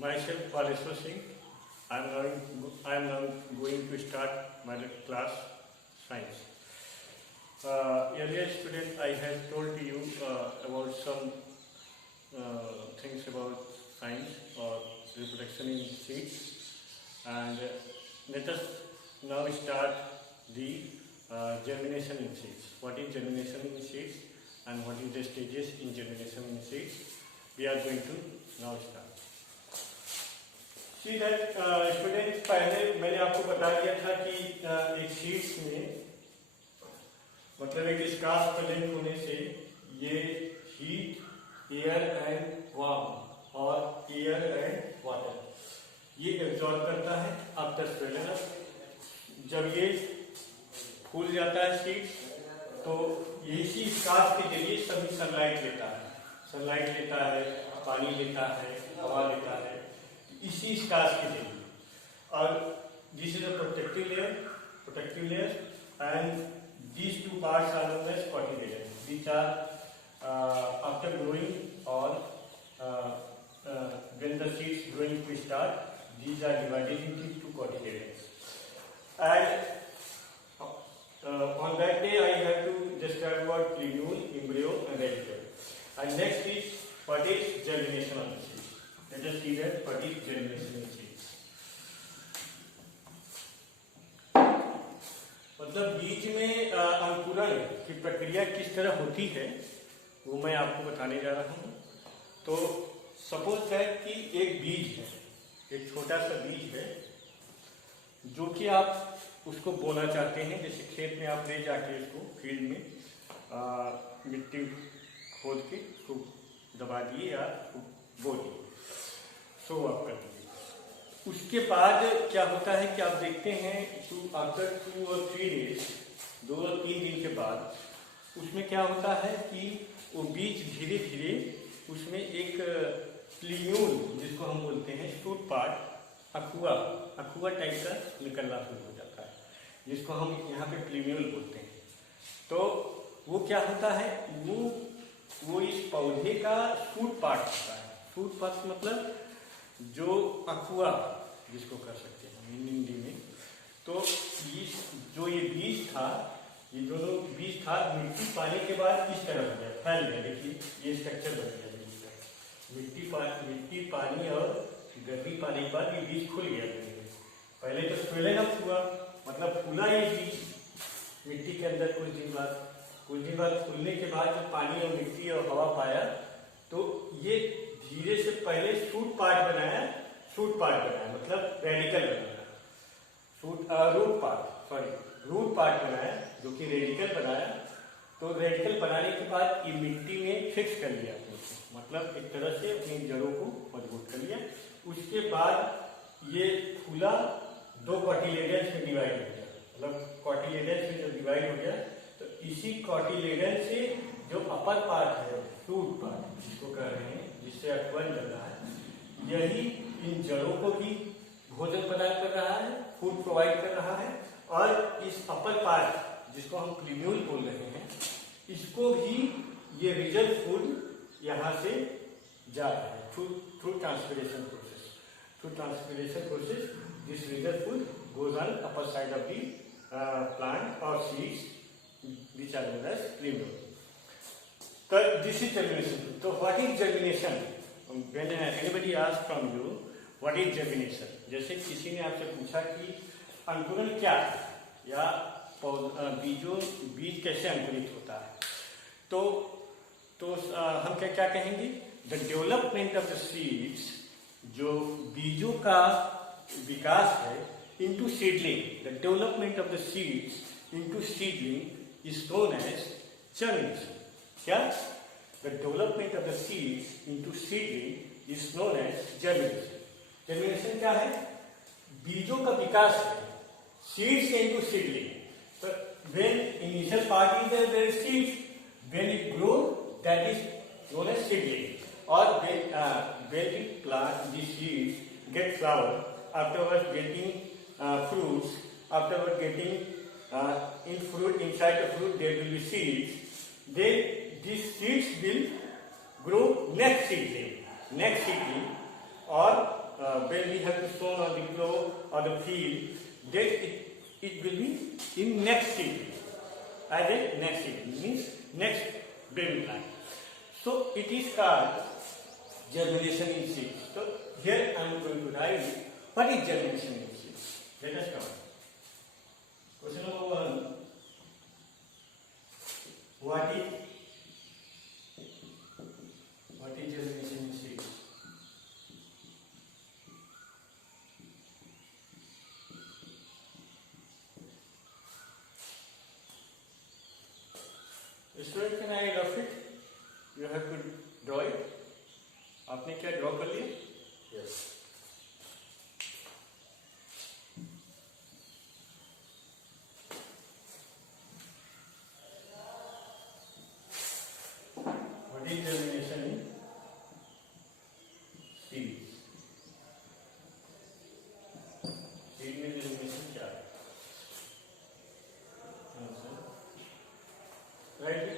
Myself Paleswar Singh. I am now going to start my class science. Earlier student, I have told you about some things about science or reproduction in seeds, and let us now start the germination in seeds. What is germination in seeds and what is the stages in germination in seeds? We are going to now start. See that students, पहले मैंने आपको बता दिया था कि एक seeds में मतलब एक स्कार्फ प्रेजेंट होने से ये हीट, एयर एंड वार्म और एयर एंड वाटर ये एब्जॉर्ब करता है आफ्टर स्वेलिंग। जब ये फूल जाता है सीड्स तो इसी स्कार्फ के जरिए सभी सनलाइट लेता है, पानी लेता है, हवा लेता है, इसी स्कार्फ के जरिए। और this is a protective layer and these two parts are known as cotyledons, which are after growing or when the seeds growing to start, these are divided into two cotyledons. And on that day I have to describe about plumule, embryo and radicle. And next is what is germination of the seeds. Let us see that what is germination in seeds. मतलब बीज में अंकुरण की प्रक्रिया किस तरह होती है वो मैं आपको बताने जा रहा हूँ। तो सपोज है कि एक बीज है, एक छोटा सा बीज है जो कि आप उसको बोना चाहते हैं। जैसे खेत में आप ले जाके उसको फील्ड में मिट्टी खोद के उसको दबा दिए या बो दिए, सो आप कर दीजिए। उसके बाद क्या होता है कि आप देखते हैं आफ्टर 2 और 3 डेज, 2 और 3 दिन के बाद उसमें क्या होता है कि वो बीज धीरे धीरे उसमें एक प्ल्यूल जिसको हम बोलते हैं शूट पार्ट, अकुआ टाइप का निकलना शुरू हो जाता है, जिसको हम यहाँ पे प्ल्यूल बोलते हैं। तो वो क्या होता है, वो इस पौधे का शूट पार्ट होता है। शूट पार्ट मतलब जो अकुआ जिसको कर सकते हैं हम हिंदी में। तो जो ये बीज था, ये दोनों बीज था, मिट्टी पाने के बाद इस तरह हो गया, फैल गया। देखिए ये स्ट्रक्चर बन गया बीज का। मिट्टी पानी और गर्मी पाने के बाद ये बीज खुल गया। पहले तो स्वेलिंग अप हुआ, मतलब फूला ये बीज मिट्टी के अंदर। कुछ दिन बाद फूलने के बाद जब पानी और मिट्टी और हवा पाया तो ये धीरे से पहले रूट पार्ट बनाया, मतलब रेडिकल बनाया, रूट पार्ट बनाया जो कि रेडिकल बनाया। तो रेडिकल बनाने के बाद ये मिट्टी में फिक्स कर लिया, मतलब एक तरह से अपनी जड़ों को मजबूत कर लिया। उसके बाद ये फूला 2 कॉटिलेडन्स में डिवाइड हो गया, मतलब कॉटिलेडन्स में जब डिवाइड हो गया तो इसी कॉटिलेडन से जो अपर पार्ट है, रूट पार्ट जिसको कह रहे हैं, जिससे अक्वा निकल रहा है, यही इन जड़ों को भी भोजन प्रदान कर रहा है, फूड प्रोवाइड कर रहा है। और इस अपर पार्ट जिसको हम प्ल्यूल बोल रहे हैं, इसको भी ये रिजर्व फूड यहाँ से जा रहा है through transpiration process. This reserve food goes on upper side of the plant और seeds which are known as plumule. So this is germination. So what is germination? When anybody asks from you what is germination, जैसे किसी ने आपसे पूछा कि अंकुरण क्या है या बीज कैसे अंकुरित होता है, तो हम क्या कहेंगे, the development of the seeds, जो बीजों का विकास है, into seedling, the development of the seeds into seedling is known as germination. क्या? The development of the seeds into seedling is known as germination. Germination क्या है? बीजों का विकास है, seed से into seedling. So when initial part is there is seeds. When it grows, that is known as seedling. Or when it plant, the seeds get flower, afterwards getting fruits, afterwards getting inside the fruit there will be seeds. Then these seeds will grow next seedling, or when we have to sow on the floor or the field, then it will be in next seedling. As a next seedling means next baby plant. So it is called germination in seeds. So here I am going to write what is germination in seeds. Let us come. Question number 1. What is germination in seeds? Student, can I rough it? You have to draw it. आपने क्या draw कर लिया? Yes. What is germination in seeds? Seed में germination क्या है? Right?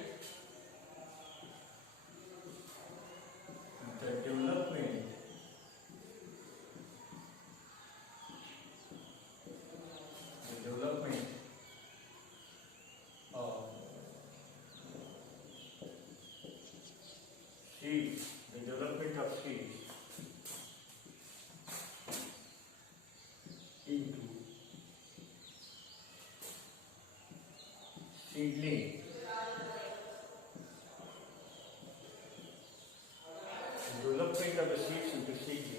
The development of seeds, into seedling. Development of the seeds into seedling.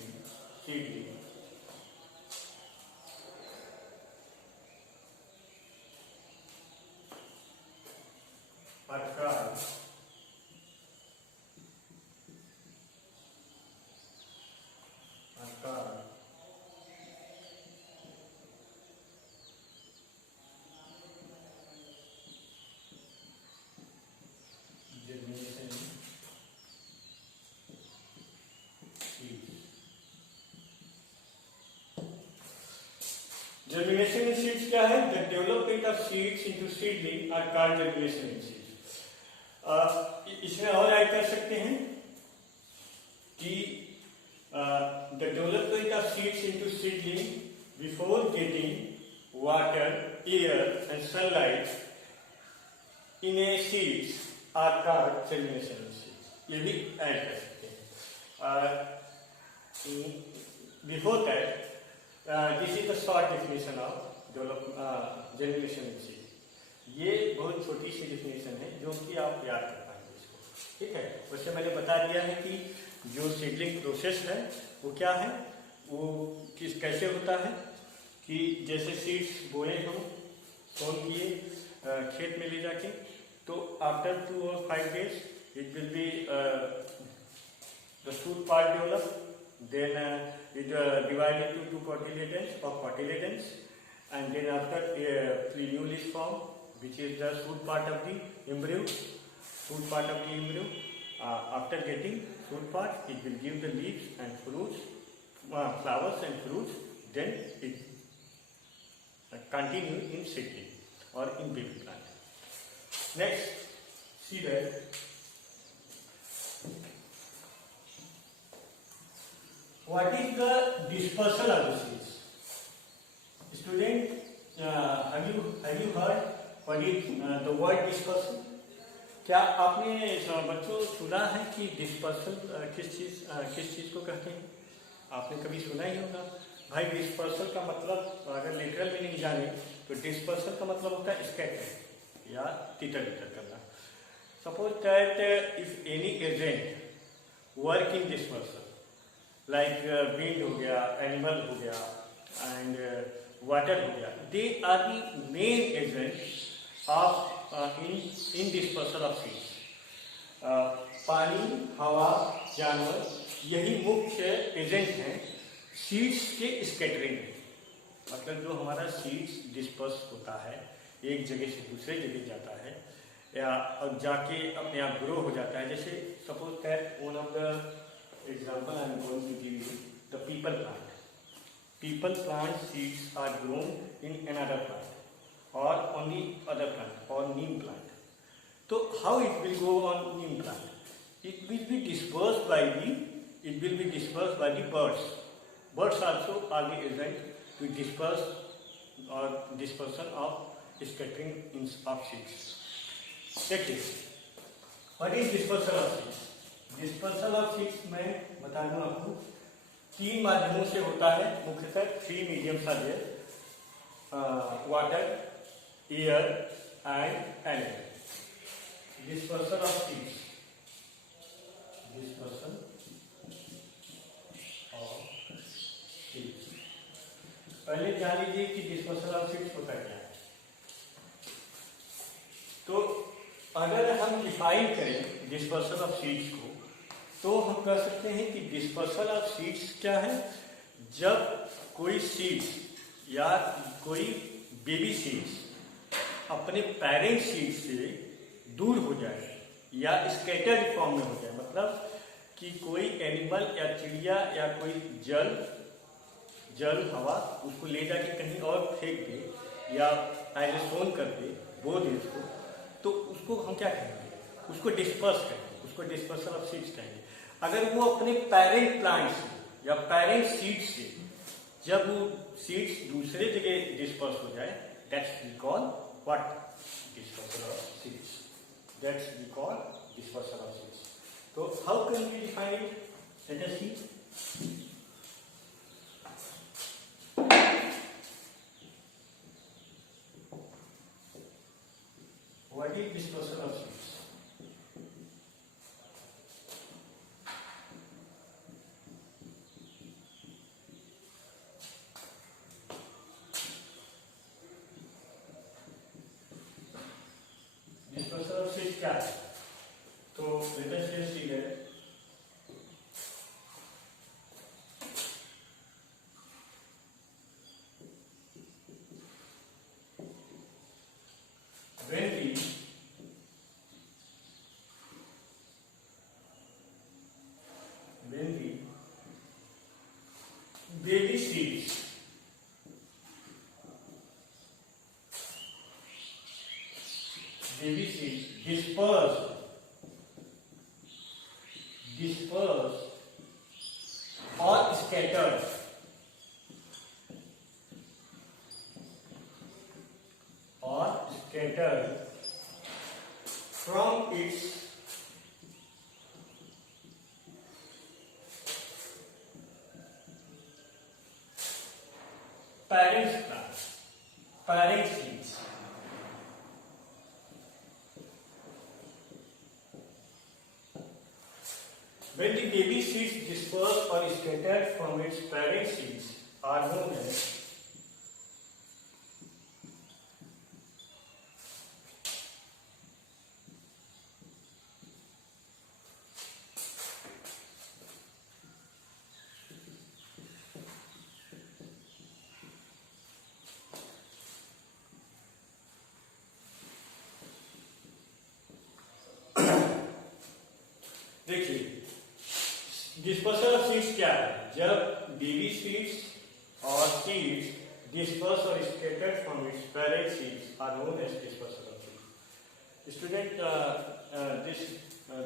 Germination in seeds. Germination in seeds क्या है? The development of seeds into seedling are called germination in seeds. इसमें और add कर सकते हैं कि the development of seeds into seedling before getting water, air and sunlight in a seeds are called germination in seeds. ये भी add कर सकते हैं. Before that, this is the short definition of germination in seeds. ये बहुत छोटी सी definition है जो कि आप याद कर पाएंगे इसको. ठीक है. वैसे मैंने बता दिया है कि जो सीडलिंग प्रोसेस है वो क्या है, वो कैसे होता है कि जैसे सीड्स बोए हम सोन किए खेत में ले जाके, तो after 2 or 5 days it will be the shoot part develop, then it divided into 2 cotyledons, and then after plenule is formed, which is the shoot part of the embryo. After getting shoot part, it will give the leaves and fruits, flowers and fruits. Then it continue in seedling or in baby plant. Next, see that what is the dispersal of the seeds? Student, have you heard what is the word dispersal? क्या आपने बच्चों सुना है कि dispersal किस चीज को कहते हैं? आपने कभी सुना ही होगा. भाई डिस्पर्सल का मतलब अगर लिटरल में नहीं जाने तो डिस्पर्सल का मतलब होता है स्कैटर या तितर करना. Suppose that if any agent work in dispersal, like wind हो गया, एनिमल हो गया एंड वाटर हो गया, they are the main agent of in dispersal of seeds. पानी, हवा, जानवर यही मुख्य एजेंट हैं सीड्स के स्कैटरिंग में. मतलब जो हमारा सीड्स डिस्पर्स होता है, एक जगह से दूसरे जगह जाता है या जाके अपने आप ग्रो हो जाता है. जैसे suppose that one of the example I am going to give you the peepal plant. Peepal plant seeds are grown in another plant or on the other plant or neem plant. So how it will go on neem plant? It will be dispersed by the birds. birds also are the agent to disperse or dispersion of scattering of seeds. देखिए, what is dispersal of seeds? Dispersal of seeds मैं बता दूं आपको 3 माध्यमों से होता है, मुख्यतः 3 mediums are there, water, air and air. Dispersal of seeds. Dispersal of seeds. पहले जान लीजिए कि डिस्पर्सल ऑफ सीड्स होता क्या है। तो अगर हम डिफाइन करें डिस्पर्सल ऑफ सीड्स को, तो हम कह सकते हैं कि डिस्पर्सल ऑफ सीड्स क्या है, जब कोई सीड्स या कोई बेबी सीड्स अपने पेरेंट सीड से दूर हो जाए या स्कैटर्ड फॉर्म में हो जाए, मतलब कि कोई एनिमल या चिड़िया या कोई जल हवा उसको ले जाके कहीं और फेंक दे या आइसोन कर दे, बो दे उसको, तो उसको हम क्या कहेंगे, उसको डिस्पर्स कहेंगे, उसको डिस्पर्सल ऑफ सीड्स कहेंगे। अगर वो अपने पेरेंट प्लांट से या पेरेंट सीड से जब वो सीड्स दूसरे जगह डिस्पर्स हो जाए, that's we call what, dispersal of seeds, that's we call dispersal of seeds. तो how can we define it, let us see. What is dispersal of seeds? Dispersal of seeds क्या है? तो let us just see that when the baby seeds disperse or scattered from its parent seeds, when the baby seeds disperse or scattered from its parent seeds are known as देखिए, dispersal of seeds क्या है, जब baby seeds और seeds disperse और scattered from its parent seeds are known as dispersal of seeds. Student,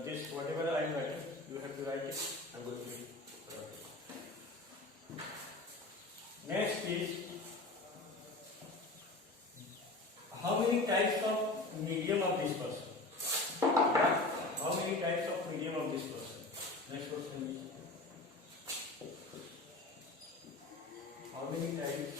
this whatever I am writing, you have to write it. I am going to write it. Next is, how many types of medium of dispersal? How many types of medium of dispersal? Next question is, how many types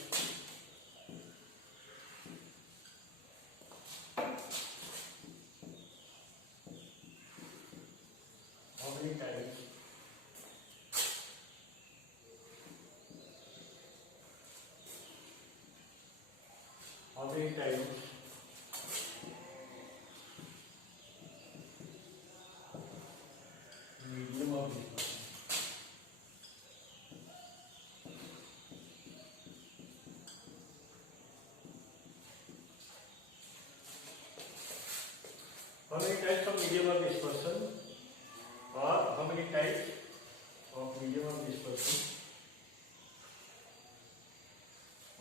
medium of dispersal? How many types of medium of dispersal, or how many types of medium of dispersal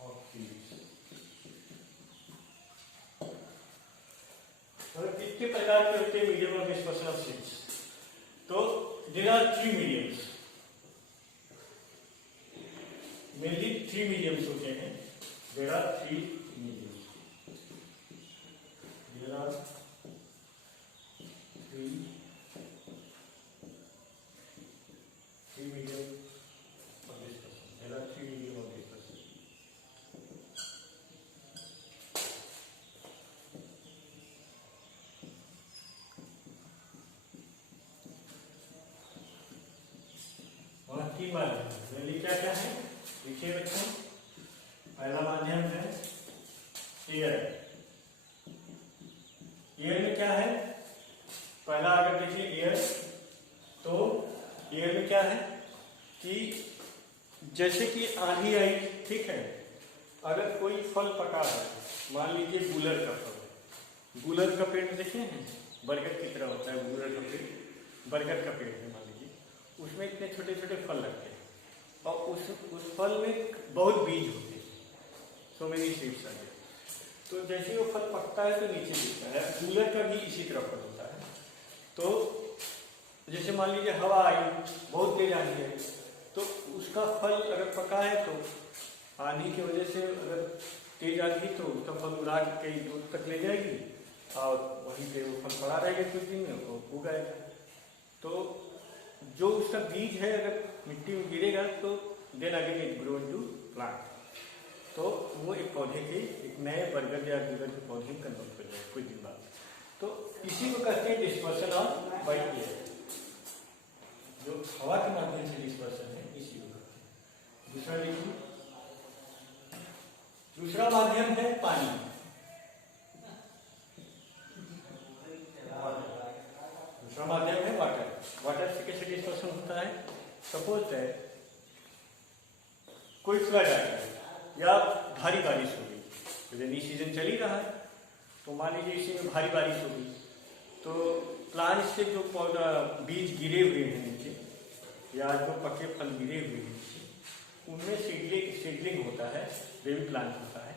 of seeds? कितने प्रकार के होते हैं medium of dispersion of seeds? तो there are 3 mediums. Mainly 3 mediums होते हैं। There are 3 mediums. There are 3 medium of this person. There are 3 medium of this person. वहाँ 3 माध्यम मेनली क्या क्या है लिखिए बच्चों। पहला माध्यम है एयर। एयर में क्या है, पहला अगर देखिए एयर, तो एयर में क्या है कि जैसे कि आंधी आई, ठीक है, अगर कोई फल पका है, मान लीजिए गूलर का फल, गूलर का पेड़ देखे हैं, बरगद की तरह होता है गूलर का पेड़, बरगद का पेड़ है मान लीजिए, उसमें इतने छोटे छोटे फल लगते हैं और उस फल में बहुत बीज होते हैं, सो मेनी सीड्स आते हैं। तो जैसे वो फल पकता है तो नीचे गिरता है। गूलर का भी इसी तरह फल होता है। तो जैसे मान लीजिए हवा आई, बहुत तेज आंधी है, तो उसका फल अगर पका है तो आंधी की वजह से अगर तेज आंधी तो उसका फल उड़ा के कई दूर तक ले जाएगी और वहीं पे वो फल पड़ा रहेगा, कुछ दिन में वो उगाएगा। तो जो उसका बीज है अगर मिट्टी में गिरेगा तो then again it grow into plant, तो वो एक पौधे के एक नए बरगद या गूलर के पौधे में कन्वर्ट हो जाएगा कुछ दिन बाद। तो इसी को कहते हैं डिस्पर्सन ऑफ बाय एयर, जो हवा के माध्यम से डिस्पर्सन है, इसी को कहते हैं। दूसरा देखिए, दूसरा माध्यम है पानी। दूसरा माध्यम है वाटर। वाटर से कैसे डिस्पर्सन होता है, सपोज है कोई फ्लड आ गया या भारी बारिश हो गई, रेनी सीजन चल ही रहा है, तो मान लीजिए इसी में भारी बारिश हो गई, तो प्लांट से जो पौधा बीज गिरे हुए हैं नीचे या जो पके फल गिरे हुए हैं नीचे, उनमें सीडलिंग होता है, बेबी प्लांट होता है।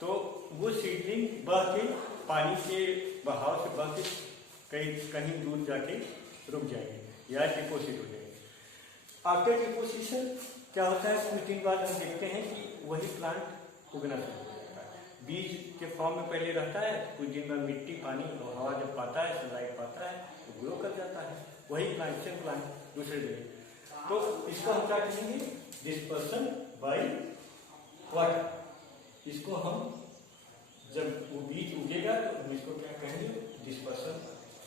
तो वो सीडलिंग बह के पानी के बहाव से बह के कहीं दूर जाके रुक जाएंगे या डिपोजिट हो जाएंगे। आफ्टर डिपोजिशन क्या होता है, कुछ दिन बाद हम देखते हैं कि वही प्लांट उगना शुरू हो जाता है। बीज के फॉर्म में पहले रहता है, कुछ दिन बाद मिट्टी पानी और हवा जब पाता है, सनलाइट पाता है, तो ग्रो कर जाता है वही प्लांट से प्लांट दूसरे जगह। तो इसको हम क्या कहेंगे, डिस्पर्सन बाय वाटर। इसको हम जब वो बीज उगेगा तो हम इसको क्या कहेंगे, डिस्पर्सन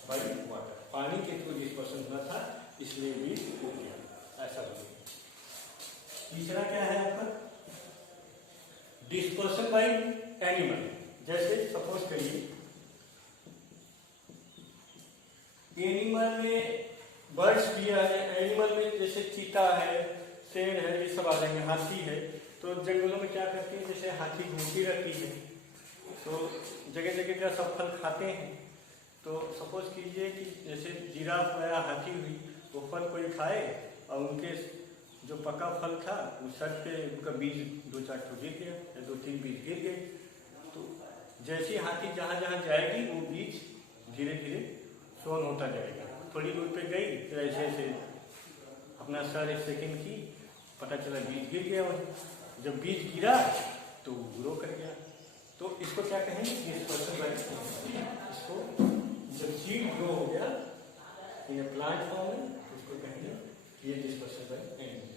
बाय वाटर। पानी के थ्रू डिस्पर्सन हुआ था इसलिए बीज उग गया, ऐसा बोलेंगे। तीसरा क्या है आपका, डिस्पर्सन बाय एनिमल। जैसे सपोज करिए एनिमल में बर्ड्स भी आ जाए, एनिमल में जैसे चीता है, शेर है, ये सब आ जाएंगे, हाथी है। तो जंगलों में क्या करती है, जैसे हाथी घूमती रहती है तो जगह जगह का सब फल खाते हैं। तो सपोज कीजिए कि जैसे जिराफ या हाथी हुई, वो फल कोई खाए और उनके जो पका फल था उस सर पे उनका बीज 2-4 ठो गिर गया या 2-3 बीज गिर गए। तो जैसे हाथी जहाँ जहाँ जाएगी वो बीज धीरे धीरे सोन होता जाएगा। थोड़ी दूर पे गई तो ऐसे ऐसे अपना सर एक सेकेंड की, पता चला बीज गिर गया वहीं। जब बीज गिरा तो ग्रो कर गया। तो इसको क्या कहेंगे, डिस्पर्सन बाय एनिमल। इसको जब सीड ग्रो हो गया इन प्लांट फॉर्म में, उसको कहेंगे ये डिस्पर्सन बाय एनिमल।